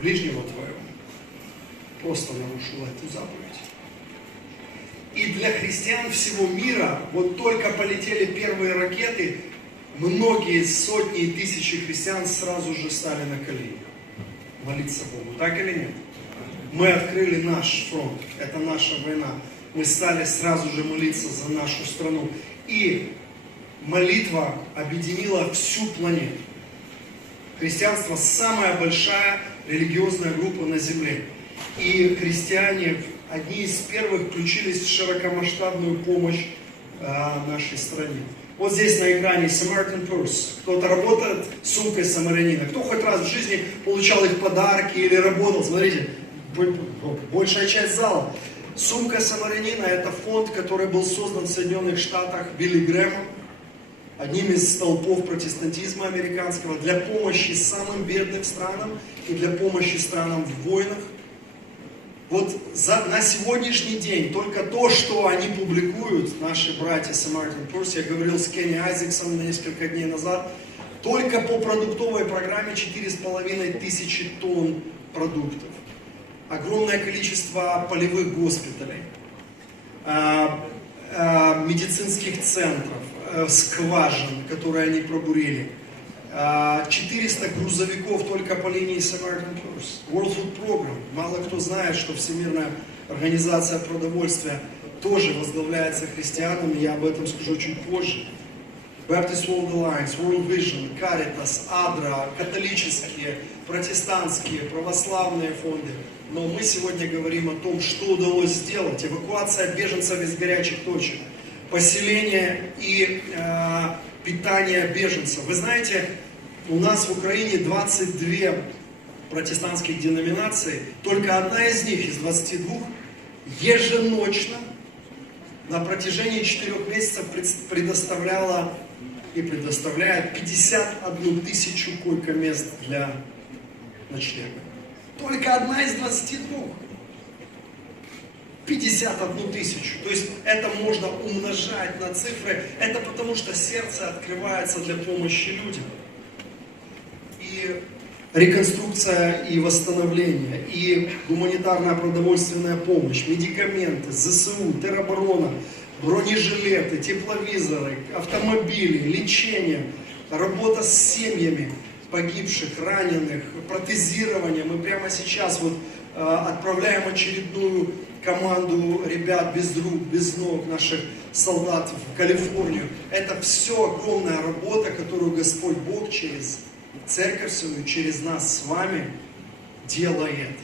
ближнего твоего, просто нарушила эту заповедь. И для христиан всего мира, вот только полетели первые ракеты, многие сотни и тысячи христиан сразу же стали на колени. Молиться Богу. Так или нет? Мы открыли наш фронт. Это наша война. Мы стали сразу же молиться за нашу страну. И молитва объединила всю планету. Христианство самая большая религиозная группа на земле. И христиане одни из первых включились в широкомасштабную помощь э, нашей стране. Вот здесь на экране Samaritan Purse. Кто-то работает с сумкой самарянина. Кто хоть раз в жизни получал их подарки или работал? Смотрите, большая часть зала. Сумка самарянина – это фонд, который был создан в Соединенных Штатах Билли Грэмом, одним из столпов протестантизма американского, для помощи самым бедным странам и для помощи странам в войнах. Вот за, на сегодняшний день только то, что они публикуют, наши братья Самартин Пурс, я говорил с Кенни Айзексом несколько дней назад, только по продуктовой программе 4,5 тысячи тонн продуктов огромное количество полевых госпиталей, а, а, медицинских центров, скважин, которые они пробурили, 400 а, грузовиков только по линии Samaritan Purse, World Food Program. Мало кто знает, что Всемирная организация продовольствия тоже возглавляется христианами, я об этом скажу чуть позже. Baptist World Alliance, World Vision, Caritas, Адра, католические, протестантские, православные фонды. Но мы сегодня говорим о том, что удалось сделать. Эвакуация беженцев из горячих точек, поселение и э, питание беженцев. Вы знаете, у нас в Украине 22 протестантских деноминаций, только одна из них, из 22, еженочно на протяжении четырех месяцев предоставляла и предоставляет 51 тысячу койко-мест для ночлега. Только одна из 22. 51 тысячу. То есть это можно умножать на цифры. Это потому что сердце открывается для помощи людям. И реконструкция и восстановление, и гуманитарная продовольственная помощь, медикаменты, ЗСУ, тероборона, бронежилеты, тепловизоры, автомобили, лечение, работа с семьями погибших, раненых, протезирование. Мы прямо сейчас вот э, отправляем очередную команду ребят без рук, без ног, наших солдат в Калифорнию. Это все огромная работа, которую Господь Бог через церковь свою, через нас с вами делает.